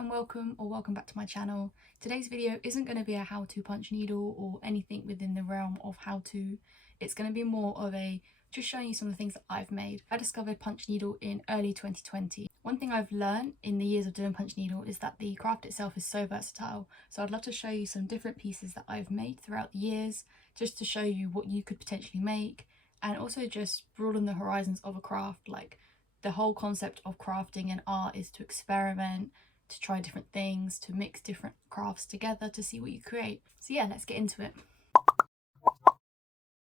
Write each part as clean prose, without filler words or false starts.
and welcome back to my channel. Today's video isn't going to be a how-to punch needle or anything within the realm of how-to. It's going to be more of a just showing you some of the things that I've made. I discovered punch needle in early 2020. One thing I've learned in the years of doing punch needle is that the craft itself is so versatile. So I'd love to show you some different pieces that I've made throughout the years, just to show you what you could potentially make, and also just broaden the horizons of a craft. Like, the whole concept of crafting and art is to experiment, to try different things, to mix different crafts together to see what you create. So yeah, let's get into it.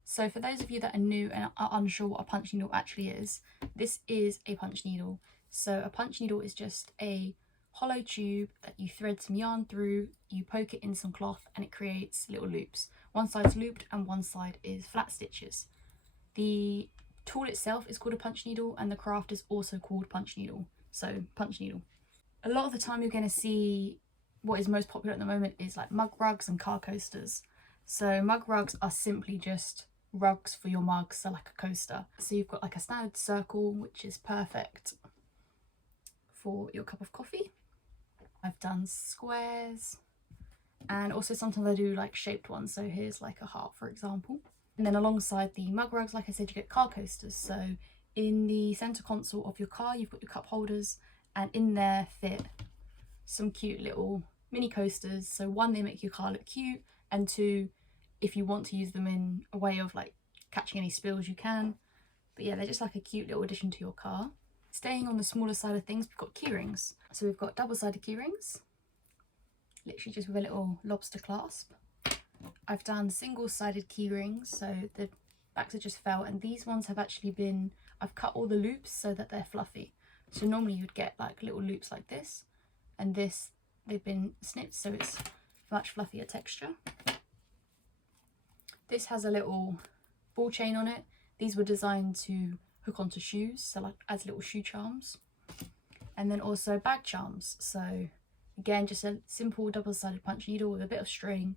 So for those of you that are new and are unsure what a punch needle actually is, this is a punch needle. So a punch needle is just a hollow tube that you thread some yarn through, you poke it in some cloth and it creates little loops. One side's looped and one side is flat stitches. The tool itself is called a punch needle and the craft is also called punch needle. So punch needle. A lot of the time you're going to see what is most popular at the moment is like mug rugs and car coasters. So mug rugs are simply just rugs for your mugs, so like a coaster. So you've got like a standard circle, which is perfect for your cup of coffee. I've done squares and also sometimes I do like shaped ones. So here's like a heart, for example. And then alongside the mug rugs, like I said, you get car coasters. So in the center console of your car, you've got your cup holders, and in there fit some cute little mini coasters. So one, they make your car look cute, and two, if you want to use them in a way of like catching any spills, you can. But yeah, they're just like a cute little addition to your car. Staying on the smaller side of things, we've got key rings. So we've got double-sided key rings, literally just with a little lobster clasp. I've done single-sided key rings, so the backs are just felt, and these ones have actually been, I've cut all the loops so that they're fluffy. So normally you'd get like little loops like this, and this, they've been snipped so it's much fluffier texture. This has a little ball chain on it. These were designed to hook onto shoes, so like as little shoe charms. And then also bag charms. So again, just a simple double-sided punch needle with a bit of string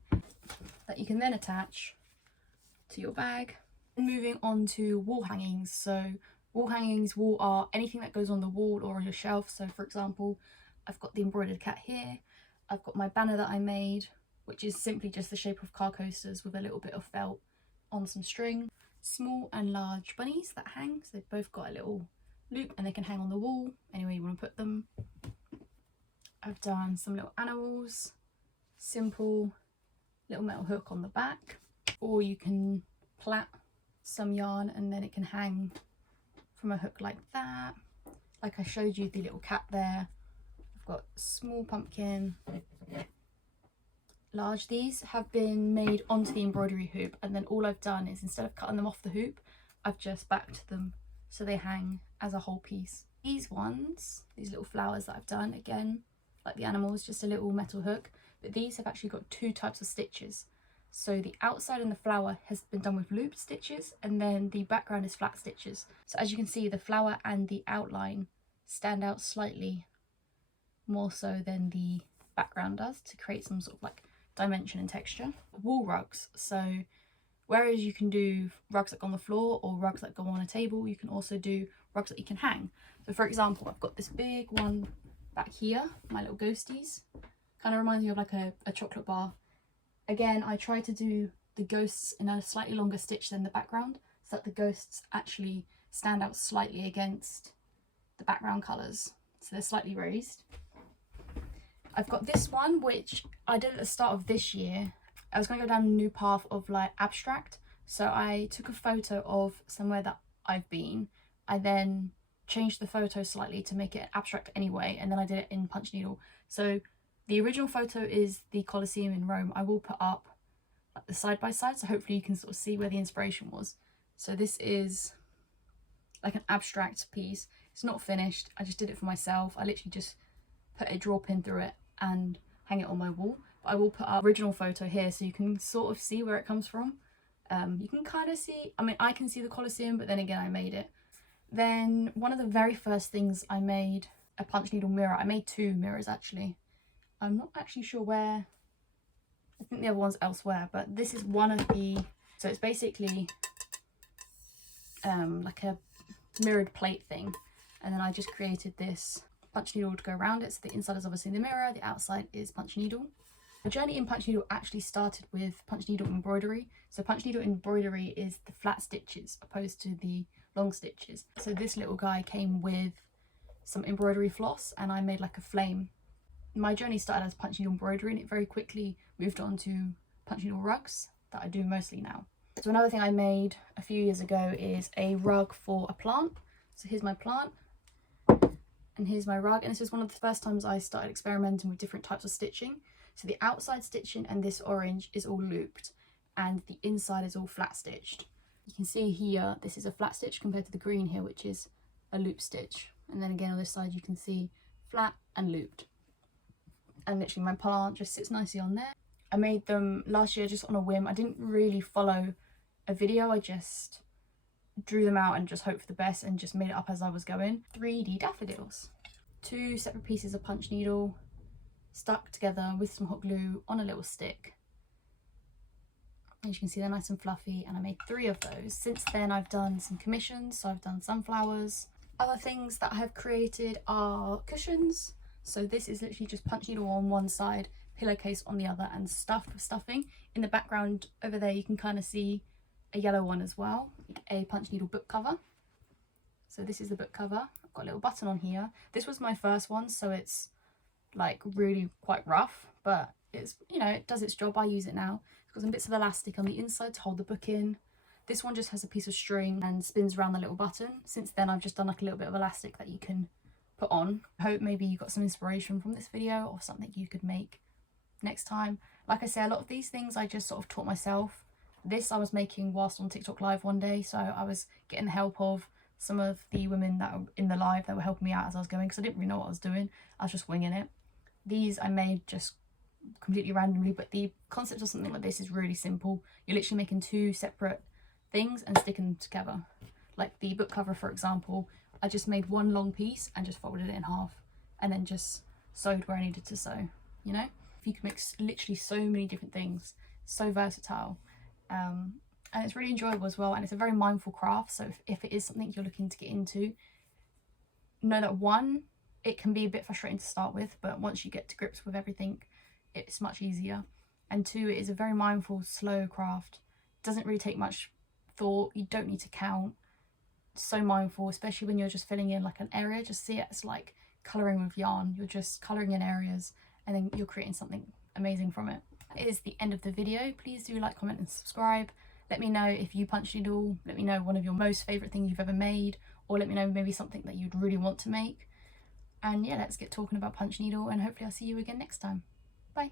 that you can then attach to your bag. And moving on to wall hangings. So wall hangings, wall art, anything that goes on the wall or on your shelf. So for example, I've got the embroidered cat here. I've got my banner that I made, which is simply just the shape of car coasters with a little bit of felt on some string. Small and large bunnies that hang, so they've both got a little loop and they can hang on the wall anywhere you want to put them. I've done some little animals, simple little metal hook on the back, or you can plait some yarn and then it can hang from a hook like that. Like I showed you the little cat there. I've got small pumpkin, large. These have been made onto the embroidery hoop, and then all I've done is instead of cutting them off the hoop, I've just backed them so they hang as a whole piece. These ones, these little flowers that I've done, again like the animals, just a little metal hook, but these have actually got two types of stitches. So the outside and the flower has been done with looped stitches, and then the background is flat stitches. So as you can see, the flower and the outline stand out slightly more so than the background does, to create some sort of like dimension and texture. Wall rugs. So whereas you can do rugs that go on the floor or rugs that go on a table, you can also do rugs that you can hang. So for example, I've got this big one back here, my little ghosties. Kind of reminds me of like a chocolate bar. Again, I try to do the ghosts in a slightly longer stitch than the background, so that the ghosts actually stand out slightly against the background colours. So they're slightly raised. I've got this one, which I did at the start of this year. I was going to go down a new path of like abstract. So I took a photo of somewhere that I've been. I then changed the photo slightly to make it abstract anyway, and then I did it in punch needle. So the original photo is the Colosseum in Rome. I will put up like the side by side, so hopefully you can sort of see where the inspiration was. So this is like an abstract piece. It's not finished. I just did it for myself. I literally just put a draw pin through it and hang it on my wall. But I will put up original photo here so you can sort of see where it comes from. You can kind of see, I mean, I can see the Colosseum, but then again, I made it. Then one of the very first things I made, a punch needle mirror. I made two mirrors actually. I'm not actually sure where, I think the other one's elsewhere, but this is one of the, so it's basically like a mirrored plate thing. And then I just created this punch needle to go around it. So the inside is obviously the mirror, the outside is punch needle. The journey in punch needle actually started with punch needle embroidery. So punch needle embroidery is the flat stitches opposed to the long stitches. So this little guy came with some embroidery floss and I made like a flame. My journey started as punch needle embroidery and it very quickly moved on to punch needle rugs that I do mostly now. So another thing I made a few years ago is a rug for a plant. So here's my plant and here's my rug, and this is one of the first times I started experimenting with different types of stitching. So the outside stitching and this orange is all looped and the inside is all flat stitched. You can see here this is a flat stitch compared to the green here, which is a loop stitch, and then again on this side you can see flat and looped. And literally my plant just sits nicely on there. I made them last year just on a whim. I didn't really follow a video, I just drew them out and just hoped for the best and just made it up as I was going. 3D daffodils. 2 separate pieces of punch needle stuck together with some hot glue on a little stick. As you can see, they're nice and fluffy, and I made 3 of those. Since then I've done some commissions, so I've done sunflowers. Other things that I have created are cushions. So this is literally just punch needle on one side, pillowcase on the other, and stuffed with stuffing. In the background over there you can kind of see a yellow one as well, a punch needle book cover. So this is the book cover. I've got a little button on here. This was my first one, so it's like really quite rough, but it's, you know, it does its job. I use it now. It's got some bits of elastic on the inside to hold the book in. This one just has a piece of string and spins around the little button. Since then I've just done like a little bit of elastic that you can put on. I hope maybe you got some inspiration from this video or something you could make next time. Like I say, a lot of these things I just sort of taught myself. This I was making whilst on TikTok live one day, so I was getting the help of some of the women that were in the live that were helping me out as I was going, because I didn't really know what I was doing. I was just winging it. These I made just completely randomly, but the concept of something like this is really simple. You're literally making 2 separate things and sticking them together. Like the book cover, for example, I just made one long piece and just folded it in half and then just sewed where I needed to sew, you know? You can make literally so many different things, so versatile. And it's really enjoyable as well, and it's a very mindful craft. So if it is something you're looking to get into, know that 1, it can be a bit frustrating to start with, but once you get to grips with everything, it's much easier. And 2, it is a very mindful, slow craft. It doesn't really take much thought. You don't need to count. It's so mindful, especially when you're just filling in like an area. Just see it as like colouring with yarn. You're just colouring in areas and then you're creating something amazing from it. That is the end of the video. Please do like, comment and subscribe. Let me know if you punch needle. Let me know one of your most favourite things you've ever made, or let me know maybe something that you'd really want to make. And yeah, let's get talking about punch needle, and hopefully I'll see you again next time. Bye.